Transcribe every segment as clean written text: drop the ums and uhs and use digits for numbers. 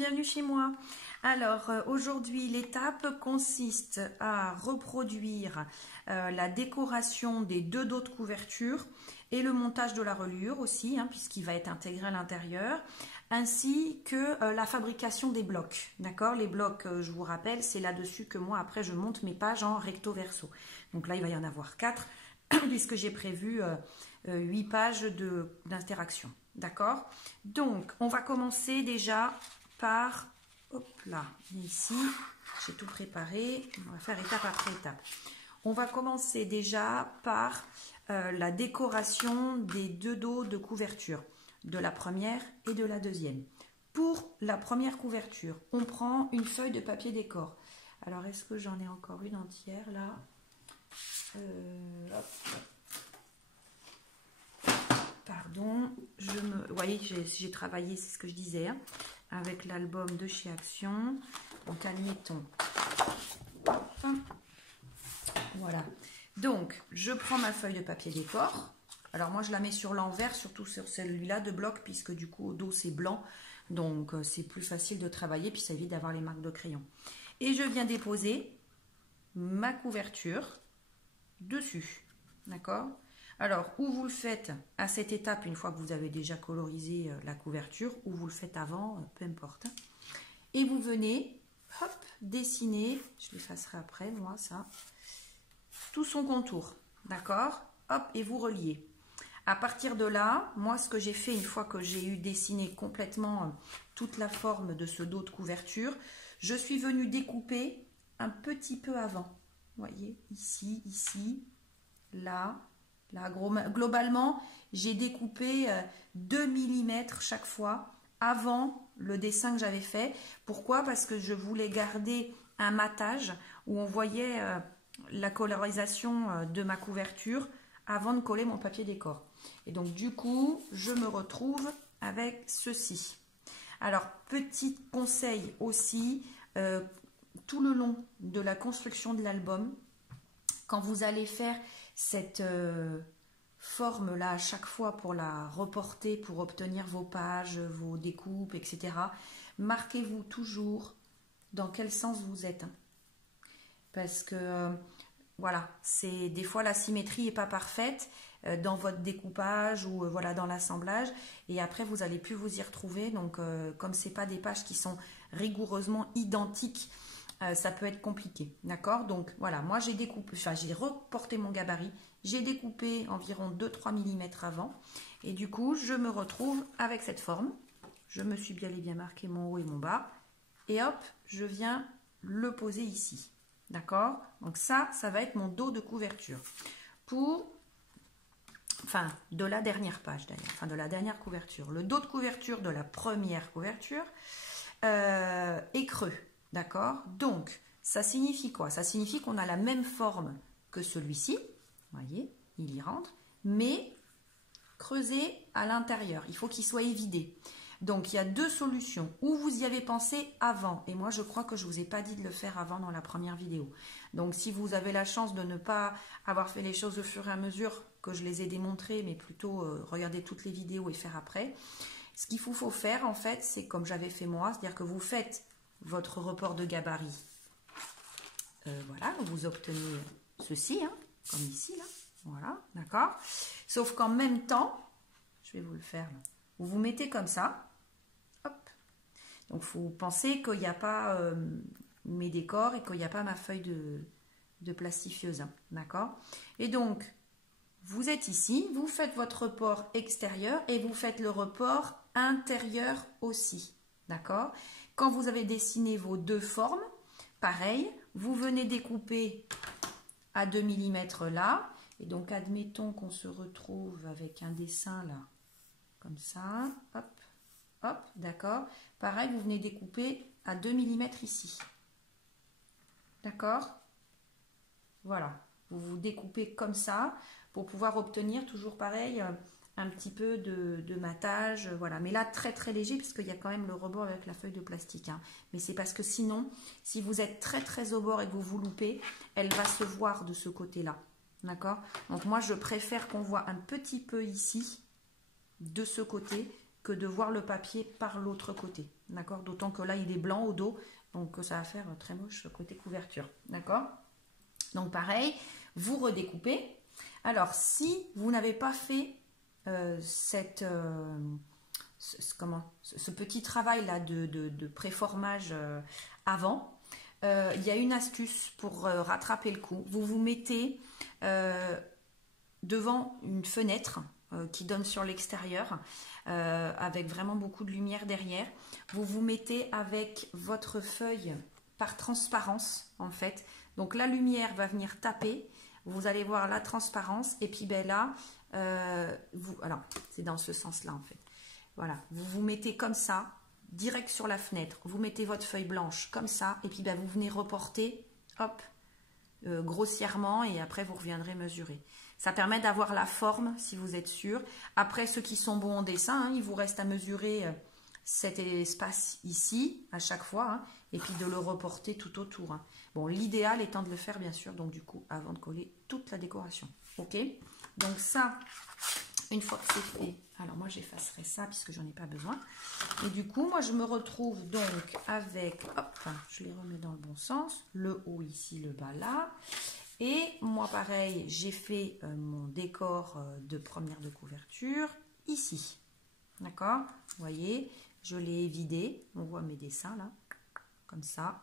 bienvenue chez moi. Alors aujourd'hui l'étape consiste à reproduire la décoration des deux dos de couverture et le montage de la reliure aussi, puisqu'il va être intégré à l'intérieur, ainsi que la fabrication des blocs. D'accord? Les blocs, je vous rappelle, c'est là-dessus que moi après je monte mes pages en recto verso. Donc là il va y en avoir 4 puisque j'ai prévu 8 pages d'interaction. D'accord? Donc, on va commencer déjà par, hop là, ici, j'ai tout préparé, on va faire étape après étape. On va commencer déjà par la décoration des deux dos de couverture, de la première et de la deuxième. Pour la première couverture, on prend une feuille de papier décor. Alors, est-ce que j'en ai encore une entière là? Hop. Pardon, vous voyez, j'ai travaillé, c'est ce que je disais, avec l'album de chez Action. Donc, admettons. Hop. Voilà. Donc, je prends ma feuille de papier décor. Alors, moi, je la mets sur l'envers, surtout sur celui-là de bloc, puisque du coup, au dos, c'est blanc. Donc, c'est plus facile de travailler, puis ça évite d'avoir les marques de crayon. Et je viens déposer ma couverture dessus. D'accord ? Alors, ou vous le faites à cette étape, une fois que vous avez déjà colorisé la couverture, ou vous le faites avant, peu importe. Et vous venez, hop, dessiner, je l'effacerai après, moi, ça, tout son contour, d'accord? Hop, et vous reliez. À partir de là, moi, ce que j'ai fait, une fois que j'ai eu dessiné complètement toute la forme de ce dos de couverture, je suis venue découper un petit peu avant. Vous voyez, ici, ici, là. Là, globalement, j'ai découpé 2 mm chaque fois avant le dessin que j'avais fait. Pourquoi? Parce que je voulais garder un matage où on voyait la colorisation de ma couverture avant de coller mon papier décor. Et donc, du coup, je me retrouve avec ceci. Alors, petit conseil aussi, tout le long de la construction de l'album, quand vous allez faire cette forme là à chaque fois pour la reporter, pour obtenir vos pages, vos découpes, etc. Marquez-vous toujours dans quel sens vous êtes. Parce que voilà, des fois la symétrie n'est pas parfaite dans votre découpage ou voilà dans l'assemblage. Et après vous n'allez plus vous y retrouver. Donc comme ce n'est pas des pages qui sont rigoureusement identiques, ça peut être compliqué, d'accord? Donc voilà, moi j'ai découpé, enfin j'ai reporté mon gabarit, j'ai découpé environ 2-3 mm avant, et du coup je me retrouve avec cette forme. Je me suis bien et bien marqué mon haut et mon bas, et hop, je viens le poser ici, d'accord? Donc ça va être mon dos de couverture de la dernière page d'ailleurs, enfin de la dernière couverture. Le dos de couverture de la première couverture est creux. D'accord? Donc, ça signifie quoi? Ça signifie qu'on a la même forme que celui-ci. Vous voyez, il y rentre. Mais creusé à l'intérieur. Il faut qu'il soit évidé. Donc, il y a deux solutions. Ou vous y avez pensé avant. Et moi, je crois que je ne vous ai pas dit de le faire avant dans la première vidéo. Donc, si vous avez la chance de ne pas avoir fait les choses au fur et à mesure que je les ai démontrées, mais plutôt regarder toutes les vidéos et faire après. Ce qu'il faut faire, en fait, c'est comme j'avais fait moi. C'est-à-dire que vous faites votre report de gabarit, voilà, vous obtenez ceci, comme ici, là, voilà, d'accord. Sauf qu'en même temps, je vais vous le faire, là, vous vous mettez comme ça, hop. Donc, vous pensez qu'il n'y a pas mes décors et qu'il n'y a pas ma feuille de plastifieuse, d'accord. Et donc, vous êtes ici, vous faites votre report extérieur et vous faites le report intérieur aussi, d'accord. Quand vous avez dessiné vos deux formes, pareil, vous venez découper à 2 mm là. Et donc, admettons qu'on se retrouve avec un dessin là, comme ça. Hop, hop, d'accord. Pareil, vous venez découper à 2 mm ici. D'accord? Voilà. Vous vous découpez comme ça pour pouvoir obtenir toujours pareil un petit peu de matage, voilà. Mais là, très très léger, puisqu'il y a quand même le rebord avec la feuille de plastique. Mais c'est parce que sinon, si vous êtes très très au bord et que vous vous loupez, elle va se voir de ce côté-là. D'accord? Donc moi, je préfère qu'on voit un petit peu ici, de ce côté, que de voir le papier par l'autre côté. d'accord? D'autant que là, il est blanc au dos, donc ça va faire très moche côté couverture, d'accord? Donc pareil, vous redécoupez. Alors, si vous n'avez pas fait ce petit travail-là de préformage avant, il y a une astuce pour rattraper le coup. Vous vous mettez devant une fenêtre qui donne sur l'extérieur, avec vraiment beaucoup de lumière derrière. Vous vous mettez avec votre feuille par transparence, en fait. Donc la lumière va venir taper, vous allez voir la transparence, et puis ben là, alors c'est dans ce sens-là en fait. Voilà, vous vous mettez comme ça, direct sur la fenêtre, vous mettez votre feuille blanche comme ça, et puis ben, vous venez reporter, hop, grossièrement, et après vous reviendrez mesurer. Ça permet d'avoir la forme, si vous êtes sûr. Après, ceux qui sont bons en dessin, hein, il vous reste à mesurer cet espace ici, à chaque fois, hein, et puis de le reporter tout autour. Hein. Bon, l'idéal étant de le faire, bien sûr, donc du coup, avant de coller toute la décoration. Ok? Donc ça, une fois que c'est fait, alors moi j'effacerai ça puisque j'en ai pas besoin. Et du coup, moi je me retrouve donc avec, hop, je les remets dans le bon sens, le haut ici, le bas là. Et moi pareil, j'ai fait mon décor de première de couverture ici. D'accord? Vous voyez, je l'ai vidé, on voit mes dessins là, comme ça.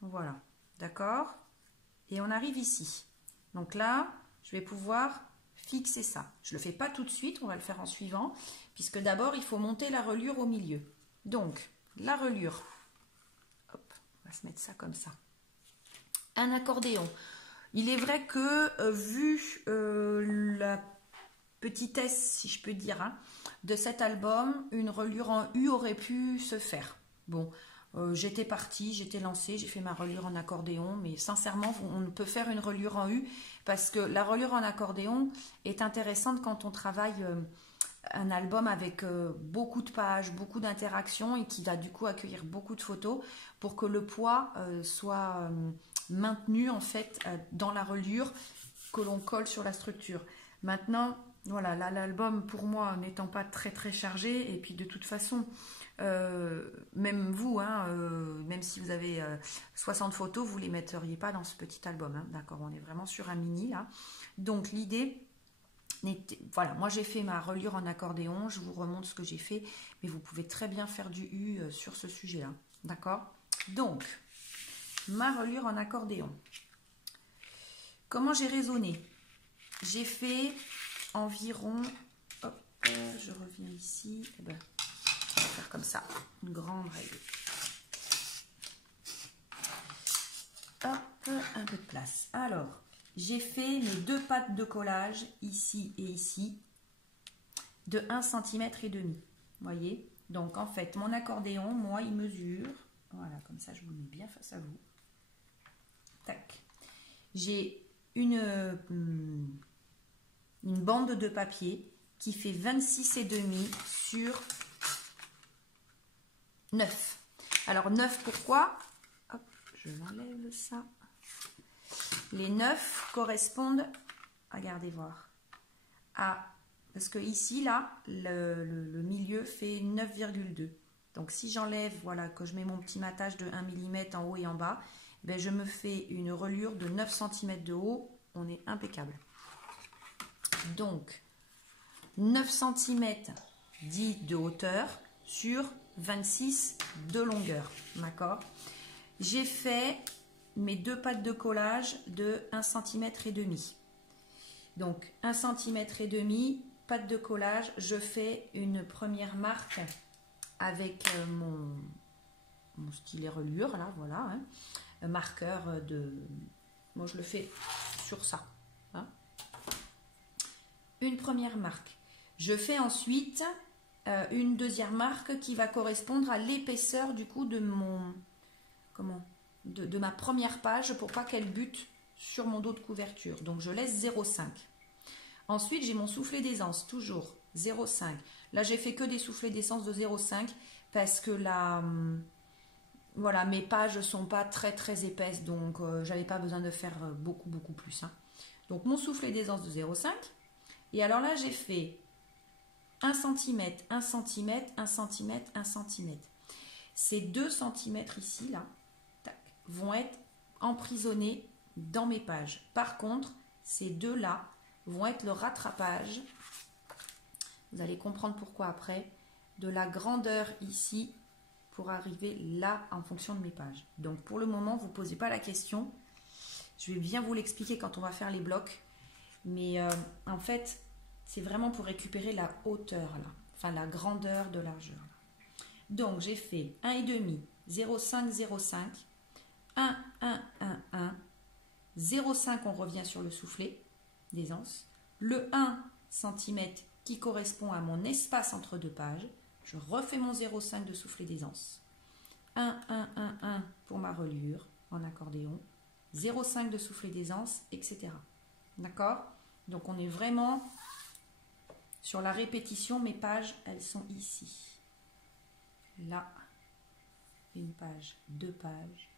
Voilà, d'accord? Et on arrive ici. Donc là, je vais pouvoir fixer ça. Je ne le fais pas tout de suite, on va le faire en suivant, puisque d'abord, il faut monter la reliure au milieu. Donc, la reliure, hop, on va se mettre ça comme ça. Un accordéon. Il est vrai que, vu la petitesse, si je peux dire, hein, de cet album, une reliure en U aurait pu se faire. Bon, j'étais partie, j'étais lancée, j'ai fait ma reliure en accordéon, mais sincèrement, on peut faire une reliure en U parce que la reliure en accordéon est intéressante quand on travaille un album avec beaucoup de pages, beaucoup d'interactions et qui va du coup accueillir beaucoup de photos pour que le poids soit maintenu en fait dans la reliure que l'on colle sur la structure. Maintenant, voilà, là l'album pour moi n'étant pas très très chargé, et puis de toute façon, même vous, hein, même si vous avez 60 photos, vous ne les metteriez pas dans ce petit album, hein, d'accord, on est vraiment sur un mini là. Donc l'idée, voilà, moi j'ai fait ma reliure en accordéon, je vous remontre ce que j'ai fait, mais vous pouvez très bien faire du U sur ce sujet-là, d'accord. Donc, ma reliure en accordéon. Comment j'ai raisonné? J'ai fait environ, hop, je reviens ici, eh ben, on va faire comme ça, une grande règle. Hop, un peu de place. Alors, j'ai fait mes deux pattes de collage, ici et ici, de 1,5 cm et demi. Vous voyez? Donc, en fait, mon accordéon, moi, il mesure, voilà, comme ça, je vous le mets bien face à vous. Tac. J'ai une bande de papier qui fait 26,5 sur 9. Alors 9 pourquoi? Hop, je m'enlève ça. Les 9 correspondent, regardez voir, parce que ici là, le milieu fait 9,2. Donc si j'enlève, voilà, que je mets mon petit matage de 1 mm en haut et en bas, ben, je me fais une reliure de 9 cm de haut, on est impeccable. Donc 9 cm dit de hauteur sur 26 de longueur, d'accord. J'ai fait mes deux pattes de collage de 1,5 cm et demi. Donc 1,5 cm et demi, patte de collage, je fais une première marque avec mon stylet reliure, là, voilà, hein, un marqueur de... Moi, je le fais sur ça. Hein. Une première marque. Je fais ensuite une deuxième marque qui va correspondre à l'épaisseur du coup de mon... de ma première page pour pas qu'elle bute sur mon dos de couverture. Donc, je laisse 0,5. Ensuite, j'ai mon soufflet d'aisance, toujours 0,5. Là, j'ai fait que des soufflets d'aisance de 0,5 parce que là, voilà, mes pages sont pas très très épaisses, donc j'avais pas besoin de faire beaucoup plus. Hein. Donc, mon soufflet d'aisance de 0,5. Et alors là, j'ai fait 1 cm, 1 cm, 1 cm, 1 cm. Ces 2 cm ici, là, tac, vont être emprisonnés dans mes pages. Par contre, ces 2-là vont être le rattrapage, vous allez comprendre pourquoi après, de la grandeur ici pour arriver là en fonction de mes pages. Donc pour le moment, vous ne posez pas la question. Je vais bien vous l'expliquer quand on va faire les blocs. Mais en fait, c'est vraiment pour récupérer la hauteur là, enfin la grandeur de largeur. Donc j'ai fait 1,5, 0,5, 0,5, 1, 1, 1, 1, 0,5, on revient sur le soufflet d'aisance. Le 1 cm qui correspond à mon espace entre 2 pages. Je refais mon 0,5 de soufflet d'aisance. 1, 1, 1, 1 pour ma reliure en accordéon. 0,5 de soufflet d'aisance, etc. D'accord? Donc on est vraiment sur la répétition. Mes pages, elles sont ici. Là, une page, 2 pages,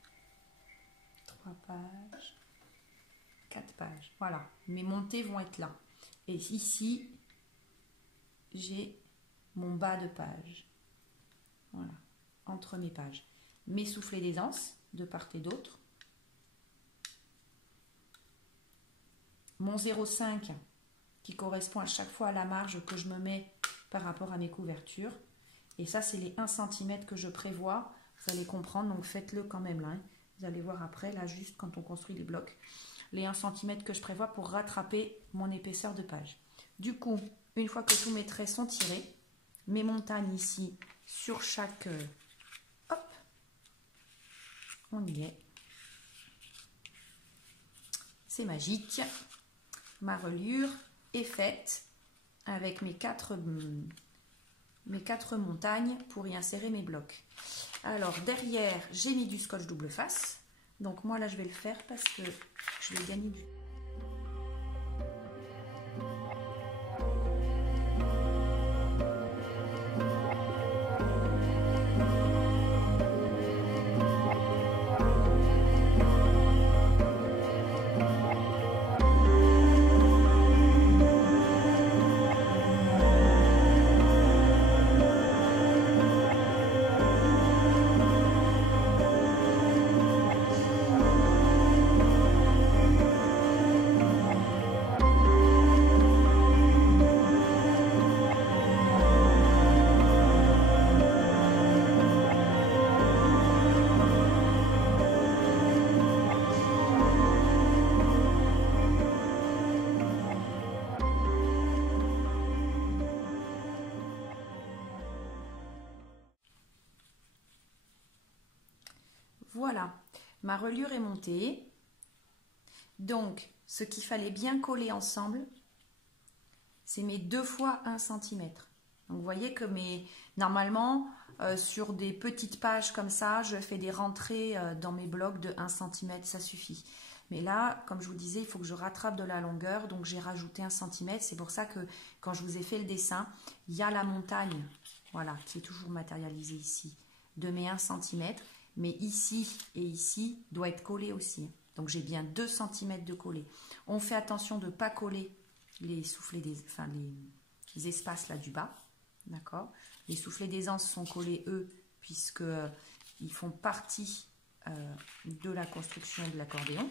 3 pages, 4 pages. Voilà, mes montées vont être là. Et ici, j'ai mon bas de page. Voilà, entre mes pages. Mes soufflets d'aisance, de part et d'autre. Mon 0,5 qui correspond à chaque fois à la marge que je me mets par rapport à mes couvertures. Et ça, c'est les 1 cm que je prévois. Vous allez comprendre, donc faites-le quand même là. Hein. Vous allez voir après, là, juste quand on construit les blocs, les 1 cm que je prévois pour rattraper mon épaisseur de page. Du coup, une fois que tous mes traits sont tirés, mes montagnes ici, sur chaque... hop, on y est. C'est magique. Ma reliure est faite avec mes 4 montagnes pour y insérer mes blocs. Alors derrière, j'ai mis du scotch double face. Donc moi là, je vais le faire parce que je vais gagner du temps. Voilà, ma reliure est montée. Donc, ce qu'il fallait bien coller ensemble, c'est mes 2 fois 1 cm. Donc, vous voyez que normalement, sur des petites pages comme ça, je fais des rentrées dans mes blocs de 1 cm, ça suffit. Mais là, comme je vous disais, il faut que je rattrape de la longueur, donc j'ai rajouté 1 cm. C'est pour ça que quand je vous ai fait le dessin, il y a la montagne, voilà, qui est toujours matérialisée ici, de mes 1 cm. Mais ici et ici doit être collé aussi. Donc j'ai bien 2 cm de collé. On fait attention de ne pas coller les soufflets les espaces là du bas. D'accord? Les soufflets d'aisance sont collés, eux, puisqu'ils font partie de la construction de l'accordéon.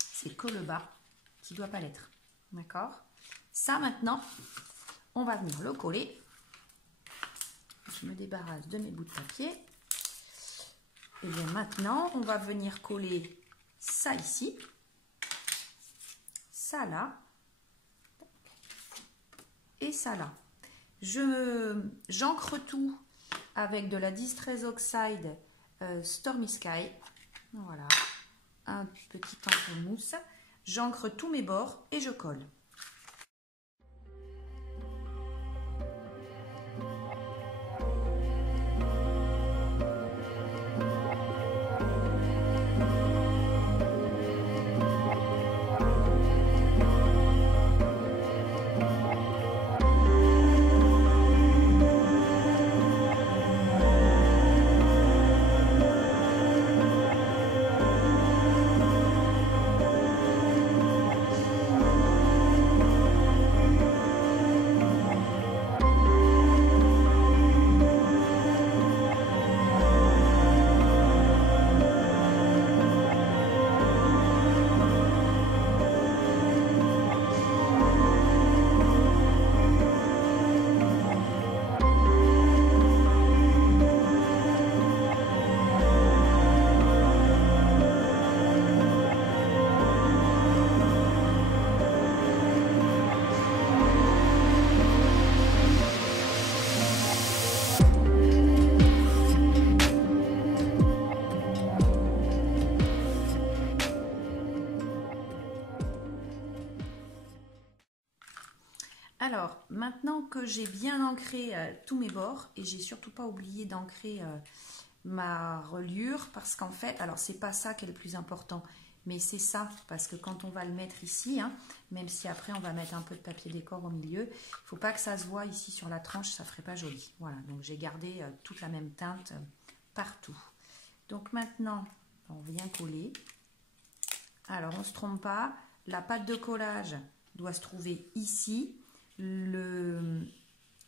C'est que le bas qui ne doit pas l'être. D'accord? Ça maintenant, on va venir le coller. Je me débarrasse de mes bouts de papier. Et bien maintenant, on va venir coller ça ici, ça là, et ça là. J'encre tout avec de la Distress Oxide Stormy Sky. Voilà, un petit tampon mousse. J'encre tous mes bords et je colle. maintenant que j'ai bien ancré tous mes bords, et j'ai surtout pas oublié d'ancrer ma reliure, parce qu'en fait, alors c'est pas ça qui est le plus important, mais c'est ça, parce que quand on va le mettre ici, hein, même si après on va mettre un peu de papier décor au milieu, il ne faut pas que ça se voit ici sur la tranche, ça ferait pas joli. Voilà, donc j'ai gardé toute la même teinte partout. Donc maintenant, on vient coller. Alors on ne se trompe pas, la pâte de collage doit se trouver ici, le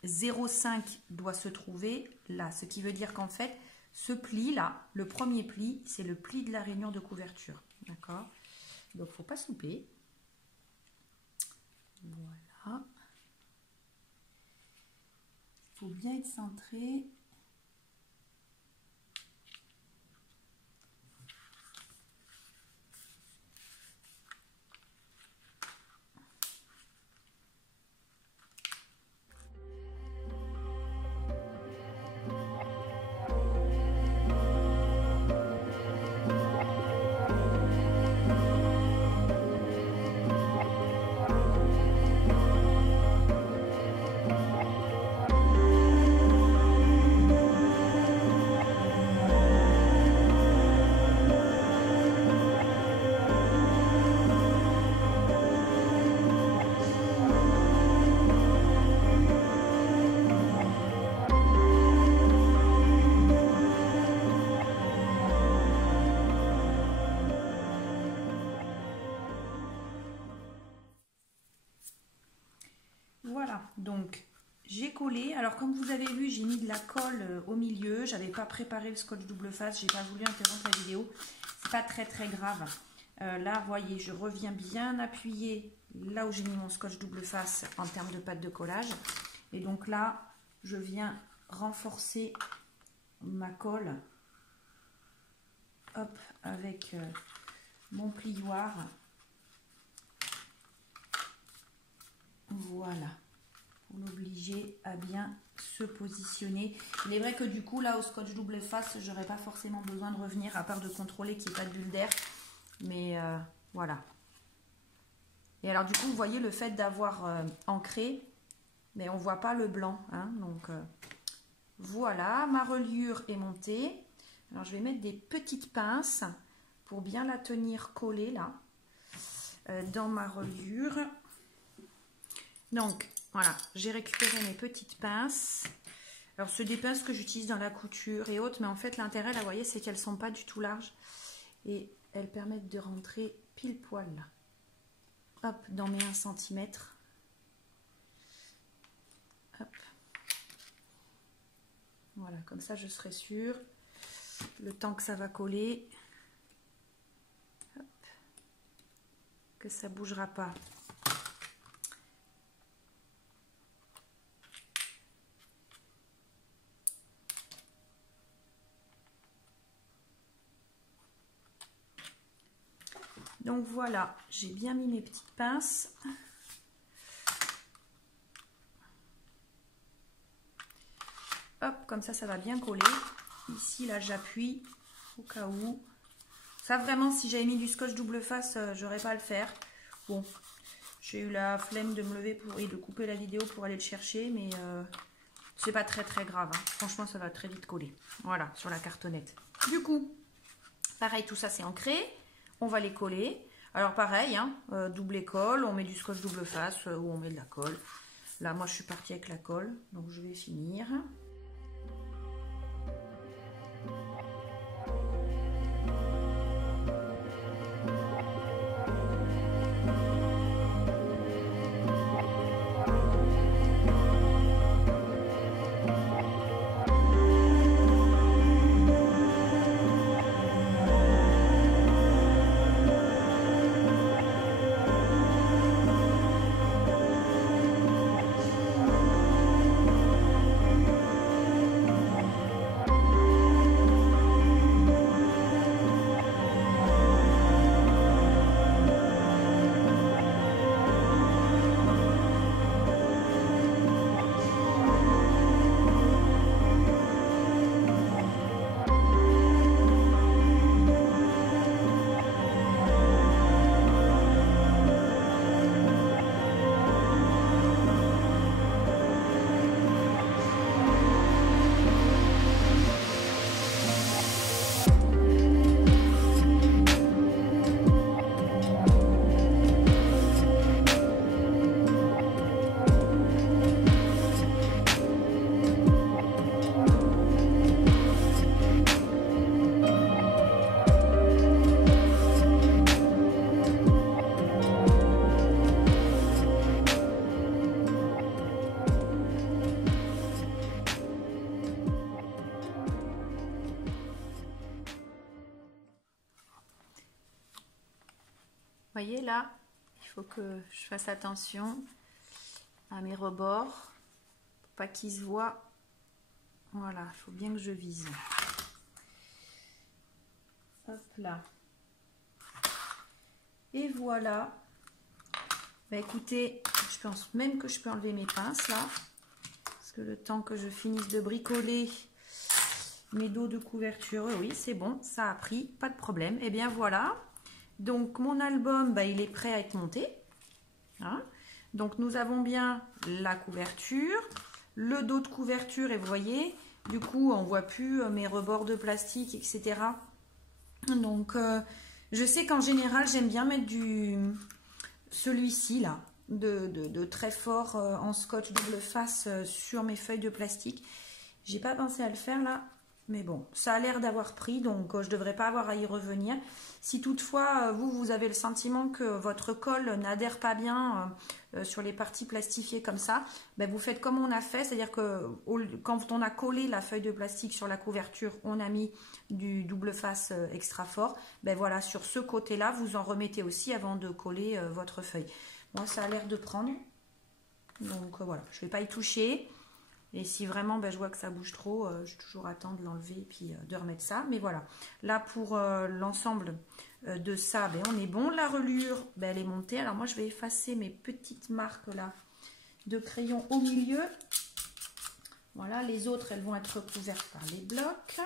0,5 doit se trouver là, ce qui veut dire qu'en fait, ce pli là, le premier pli, c'est le pli de la rainure de couverture. D'accord? Donc, il ne faut pas se louper. Voilà. Il faut bien être centré. Voilà, donc j'ai collé. Alors comme vous avez vu, j'ai mis de la colle au milieu. J'avais pas préparé le scotch double face. J'ai pas voulu interrompre la vidéo. C'est pas très grave. Là, voyez, je reviens bien appuyer là où j'ai mis mon scotch double face en termes de pâte de collage. Et donc là, je viens renforcer ma colle. Hop, avec mon plioir. Voilà, pour l'obliger à bien se positionner. Il est vrai que du coup, là, au scotch double face, j'aurais pas forcément besoin de revenir, à part de contrôler qu'il n'y ait pas de bulle d'air. Mais voilà. Et alors, du coup, vous voyez, le fait d'avoir ancré, mais on ne voit pas le blanc. Hein, donc, voilà, ma reliure est montée. Alors, je vais mettre des petites pinces pour bien la tenir collée, là, dans ma reliure. Donc, voilà, j'ai récupéré mes petites pinces. Alors, c'est des pinces que j'utilise dans la couture et autres, mais en fait, l'intérêt, là, vous voyez, c'est qu'elles ne sont pas du tout larges. Et elles permettent de rentrer pile poil, là. Hop, dans mes 1 cm. Hop. Voilà, comme ça, je serai sûre. Le temps que ça va coller. Hop. Que ça ne bougera pas. Donc voilà, j'ai bien mis mes petites pinces. Hop, comme ça va bien coller. Ici, là, j'appuie au cas où. Ça, vraiment, si j'avais mis du scotch double face, j'aurais pas à le faire. Bon, j'ai eu la flemme de me lever et de couper la vidéo pour aller le chercher, mais c'est pas très grave. Hein. Franchement, ça va très vite coller. Voilà, sur la cartonnette. Du coup, pareil, tout ça, c'est ancré. On va les coller. Alors pareil, hein, double colle, on met du scotch double face ou on met de la colle. Là, moi, je suis partie avec la colle, donc je vais finir. voyez là, il faut que je fasse attention à mes rebords, pour pas qu'ils se voient. Voilà, il faut bien que je vise. Hop là. Et voilà. Bah écoutez, je pense même que je peux enlever mes pinces là. Parce que le temps que je finisse de bricoler mes dos de couverture, oui c'est bon, ça a pris, pas de problème. Et bien voilà. Donc mon album, bah, il est prêt à être monté. Hein, donc nous avons bien la couverture, le dos de couverture et vous voyez, du coup on voit plus mes rebords de plastique, etc. Donc je sais qu'en général j'aime bien mettre celui-ci là, de très fort en scotch double face sur mes feuilles de plastique. J'ai pas pensé à le faire là, mais bon, ça a l'air d'avoir pris, donc je devrais pas avoir à y revenir. Si toutefois vous avez le sentiment que votre colle n'adhère pas bien sur les parties plastifiées comme ça, ben vous faites comme on a fait, c'est-à-dire que quand on a collé la feuille de plastique sur la couverture, on a mis du double face extra fort. Ben voilà, sur ce côté-là, vous en remettez aussi avant de coller votre feuille. Moi, ça a l'air de prendre, donc voilà, je ne vais pas y toucher. Et si vraiment ben, je vois que ça bouge trop, je vais toujours attendre de l'enlever et puis de remettre ça. Mais voilà, là pour l'ensemble de ça, ben, on est bon. La relure, ben, elle est montée. Alors moi, je vais effacer mes petites marques là de crayon au milieu. Voilà, les autres, elles vont être recouvertes par les blocs.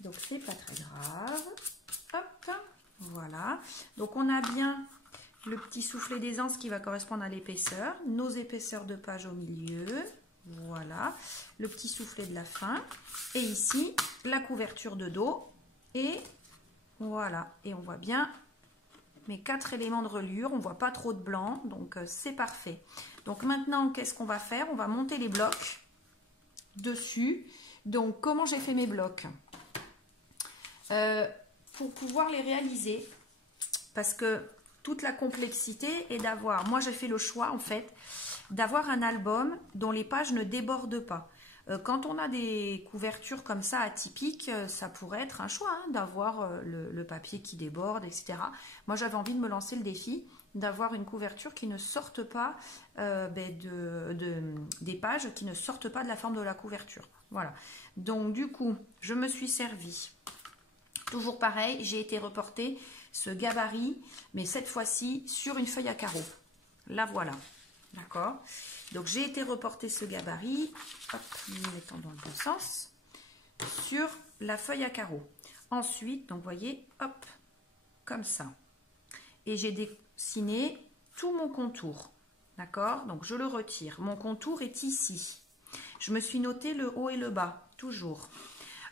Donc, c'est pas très grave. Hop, voilà. Donc, on a bien le petit soufflet d'aisance qui va correspondre à l'épaisseur. Nos épaisseurs de page au milieu. Voilà, le petit soufflet de la fin. Et ici, la couverture de dos. Et voilà, et on voit bien mes 4 éléments de reliure. On ne voit pas trop de blanc, donc c'est parfait. Donc maintenant, qu'est-ce qu'on va faire? On va monter les blocs dessus. Donc, comment j'ai fait mes blocs? Pour pouvoir les réaliser, parce que toute la complexité est d'avoir... Moi, j'ai fait le choix, en fait, d'avoir un album dont les pages ne débordent pas. Quand on a des couvertures comme ça atypiques, ça pourrait être un choix hein, d'avoir le papier qui déborde, etc. Moi, j'avais envie de me lancer le défi d'avoir une couverture qui ne sorte pas des pages, qui ne sortent pas de la forme de la couverture. Voilà. Donc, du coup, je me suis servi. Toujours pareil, j'ai été reporter ce gabarit, mais cette fois-ci sur une feuille à carreaux. La voilà. D'accord, donc j'ai été reporter ce gabarit, hop, nous mettons dans le bon sens, sur la feuille à carreaux. Ensuite, donc vous voyez, hop, comme ça. Et j'ai dessiné tout mon contour. D'accord, donc je le retire. Mon contour est ici. Je me suis noté le haut et le bas, toujours.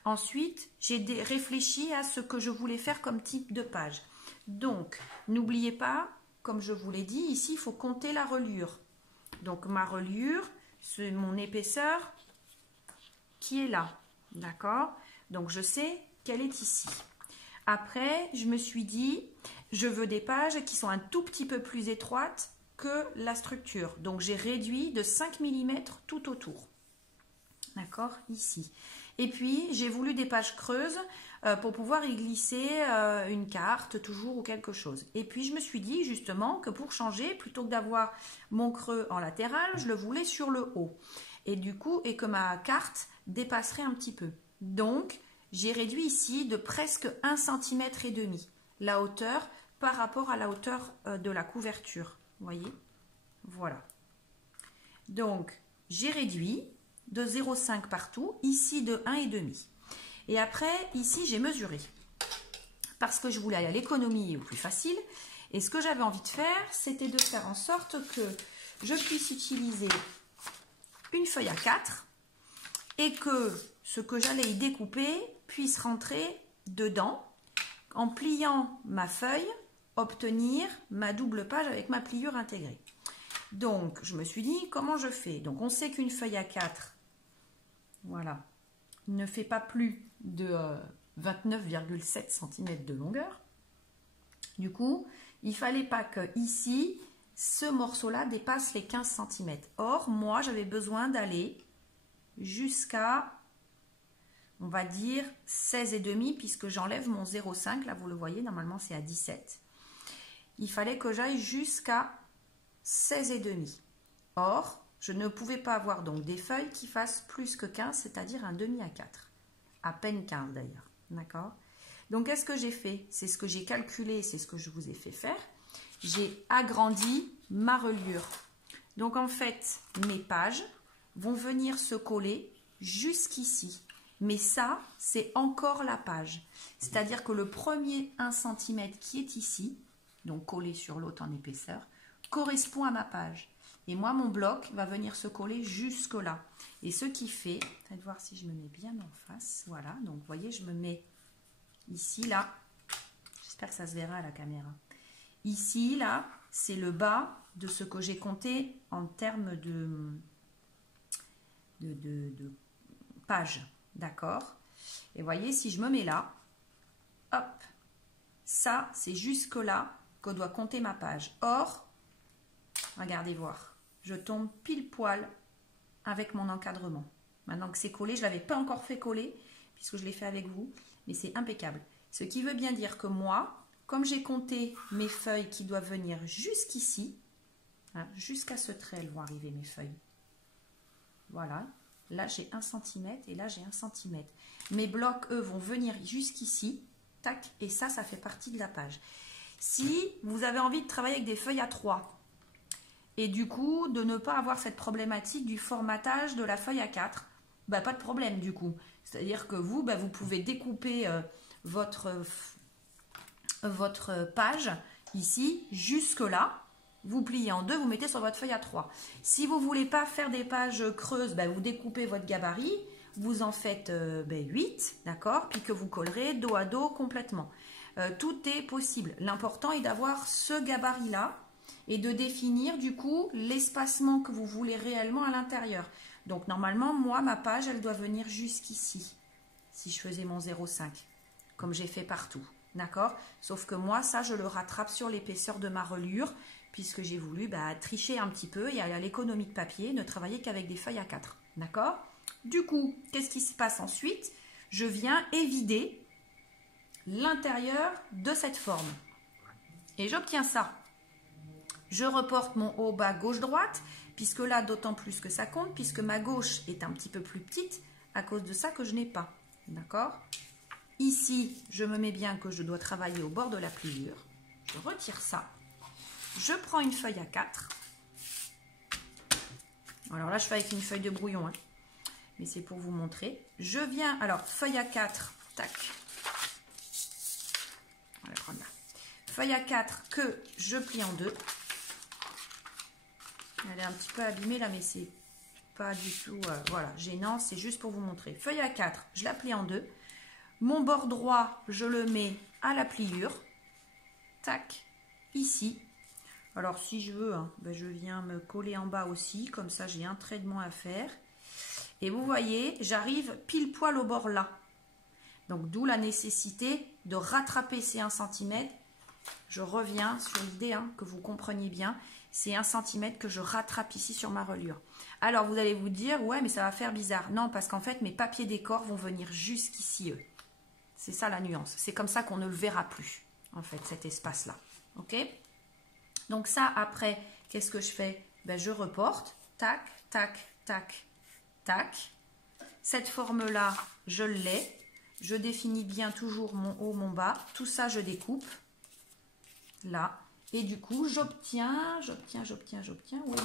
Ensuite, j'ai réfléchi à ce que je voulais faire comme type de page. Donc, n'oubliez pas, comme je vous l'ai dit, ici, il faut compter la relure. Donc, ma relure, c'est mon épaisseur qui est là. D'accord? Donc, je sais qu'elle est ici. Après, je me suis dit, je veux des pages qui sont un tout petit peu plus étroites que la structure. Donc, j'ai réduit de 5 mm tout autour. D'accord? Ici. Et puis, j'ai voulu des pages creuses pour pouvoir y glisser une carte toujours ou quelque chose. Et puis, je me suis dit justement que pour changer, plutôt que d'avoir mon creux en latéral, je le voulais sur le haut. Et du coup, et que ma carte dépasserait un petit peu. Donc, j'ai réduit ici de presque 1,5 cm la hauteur par rapport à la hauteur de la couverture. Vous voyez? Voilà. Donc, j'ai réduit de 0,5 partout, ici de 1,5. Et après, ici, j'ai mesuré. Parce que je voulais aller à l'économie au plus facile. Et ce que j'avais envie de faire, c'était de faire en sorte que je puisse utiliser une feuille à 4 et que ce que j'allais y découper puisse rentrer dedans en pliant ma feuille, obtenir ma double page avec ma pliure intégrée. Donc, je me suis dit, comment je fais? Donc, on sait qu'une feuille à 4, voilà, ne fait pas plus de 29,7 cm de longueur. Du coup, il ne fallait pas que ici, ce morceau-là dépasse les 15 cm. Or, moi, j'avais besoin d'aller jusqu'à, on va dire, 16,5 puisque j'enlève mon 0,5. Là, vous le voyez, normalement, c'est à 17. il fallait que j'aille jusqu'à 16,5. Or, je ne pouvais pas avoir donc des feuilles qui fassent plus que 15, c'est-à-dire un demi à 4. À peine 15 d'ailleurs. D'accord? Donc, qu'est-ce que j'ai fait? C'est ce que j'ai calculé, c'est ce que je vous ai fait faire. J'ai agrandi ma reliure. Donc, en fait, mes pages vont venir se coller jusqu'ici. Mais ça, c'est encore la page. C'est-à-dire que le premier 1 cm qui est ici, donc collé sur l'autre en épaisseur, correspond à ma page. Et moi, mon bloc va venir se coller jusque là. Et ce qui fait, peut-être voir si je me mets bien en face. Voilà, donc vous voyez, je me mets ici, là. J'espère que ça se verra à la caméra. Ici, là, c'est le bas de ce que j'ai compté en termes de page. D'accord? Et vous voyez, si je me mets là, hop, ça, c'est jusque là que doit compter ma page. Or, regardez voir, je tombe pile poil avec mon encadrement. Maintenant que c'est collé, je ne l'avais pas encore fait coller, puisque je l'ai fait avec vous, mais c'est impeccable. Ce qui veut bien dire que moi, comme j'ai compté mes feuilles qui doivent venir jusqu'ici, hein, jusqu'à ce trait, elles vont arriver mes feuilles. Voilà, là j'ai 1 cm et là j'ai 1 cm. Mes blocs, eux, vont venir jusqu'ici, tac, et ça fait partie de la page. Si vous avez envie de travailler avec des feuilles à 3, et du coup, de ne pas avoir cette problématique du formatage de la feuille à 4, bah, pas de problème du coup. C'est-à-dire que vous, bah, vous pouvez découper votre page ici, jusque là. Vous pliez en deux, vous mettez sur votre feuille à 3. Si vous ne voulez pas faire des pages creuses, bah, vous découpez votre gabarit, vous en faites 8, d'accord, puis que vous collerez dos à dos complètement. Tout est possible. L'important est d'avoir ce gabarit-là et de définir du coup l'espacement que vous voulez réellement à l'intérieur. Donc normalement, moi, ma page, elle doit venir jusqu'ici, si je faisais mon 0,5, comme j'ai fait partout. D'accord? Sauf que moi, ça, je le rattrape sur l'épaisseur de ma reliure, puisque j'ai voulu tricher un petit peu et aller à l'économie de papier, ne travailler qu'avec des feuilles à 4. D'accord? Du coup, qu'est-ce qui se passe ensuite? Je viens évider l'intérieur de cette forme. Et j'obtiens ça. Je reporte mon haut, bas, gauche, droite, puisque là, d'autant plus que ça compte, puisque ma gauche est un petit peu plus petite, à cause de ça que je n'ai pas. D'accord? Ici, je me mets bien que je dois travailler au bord de la pliure. Je retire ça. Je prends une feuille à 4. Alors là, je fais avec une feuille de brouillon, hein, mais c'est pour vous montrer. Je viens, alors, feuille à 4, tac. On va la prendre là. Feuille à 4 que je plie en deux. Elle est un petit peu abîmée là, mais c'est pas du tout voilà, gênant, c'est juste pour vous montrer. Feuille à 4, je la plie en deux. Mon bord droit, je le mets à la pliure. Tac, ici. Alors si je veux, hein, je viens me coller en bas aussi, comme ça j'ai un trait de moins à faire. Et vous voyez, j'arrive pile poil au bord là. Donc d'où la nécessité de rattraper ces 1 cm. Je reviens sur l'idée, hein, que vous compreniez bien. C'est 1 cm que je rattrape ici sur ma reliure. Alors vous allez vous dire, ouais mais ça va faire bizarre. Non, parce qu'en fait mes papiers décor vont venir jusqu'ici eux. C'est ça la nuance. C'est comme ça qu'on ne le verra plus, en fait, cet espace-là. Ok? Donc ça, après, qu'est-ce que je fais? Je reporte. Tac, tac, tac, tac. Cette forme-là, je l'ai. Je définis bien toujours mon haut, mon bas. Tout ça, je découpe. Là. Et du coup, j'obtiens. Où est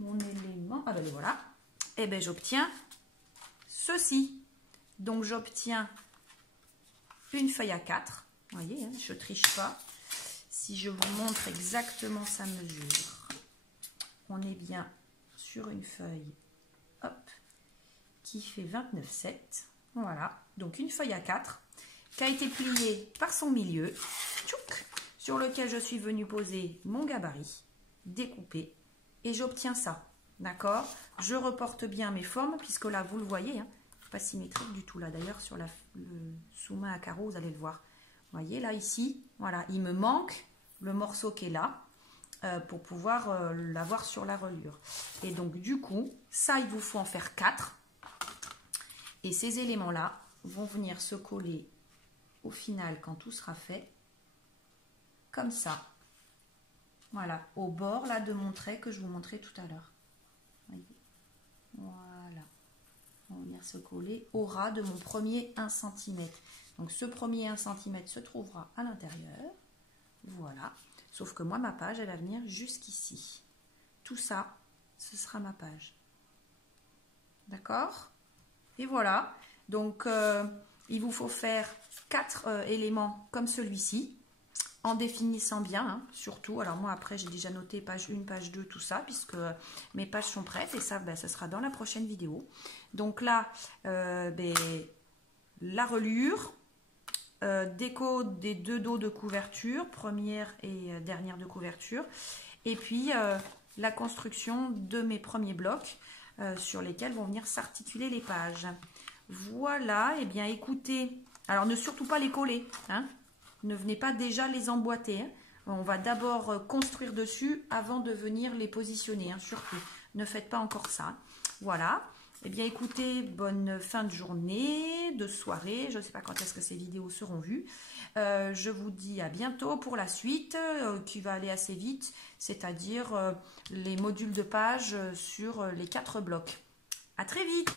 mon élément? Ah ben voilà. Et bien, j'obtiens ceci. Donc, j'obtiens une feuille à 4. Vous voyez, hein, je ne triche pas. Si je vous montre exactement sa mesure, on est bien sur une feuille, hop, qui fait 29,7. Voilà, donc une feuille à 4 qui a été pliée par son milieu, tchouk, sur lequel je suis venue poser mon gabarit, découpé, et j'obtiens ça. D'accord? Je reporte bien mes formes, puisque là, vous le voyez, hein, pas symétrique du tout là. D'ailleurs, sur le sous-main à carreaux, vous allez le voir. Vous voyez là, ici, voilà, il me manque le morceau qui est là pour pouvoir l'avoir sur la reliure. Et donc, du coup, ça, il vous faut en faire 4. Et ces éléments-là vont venir se coller au final quand tout sera fait. comme ça. Voilà, au bord là de mon trait que je vous montrais tout à l'heure. Voilà. On va venir se coller au ras de mon premier 1 cm. Donc ce premier 1 cm se trouvera à l'intérieur. Voilà. Sauf que moi, ma page, elle va venir jusqu'ici. Tout ça, ce sera ma page. D'accord? Et voilà. Donc, il vous faut faire 4 éléments comme celui-ci, en définissant bien, hein, surtout. Alors moi, après, j'ai déjà noté page 1, page 2, tout ça, puisque mes pages sont prêtes. Et ça, ben, ce sera dans la prochaine vidéo. Donc là, la relure, déco des 2 dos de couverture, première et dernière de couverture, et puis la construction de mes premiers blocs sur lesquels vont venir s'articuler les pages. Voilà, et bien écoutez, alors ne surtout pas les coller, hein, ne venez pas déjà les emboîter, hein. On va d'abord construire dessus avant de venir les positionner, hein, surtout, ne faites pas encore ça. Voilà. Eh bien, écoutez, bonne fin de journée, de soirée. Je ne sais pas quand est-ce que ces vidéos seront vues. Je vous dis à bientôt pour la suite, qui va aller assez vite, c'est-à-dire les modules de pages sur les 4 blocs. À très vite!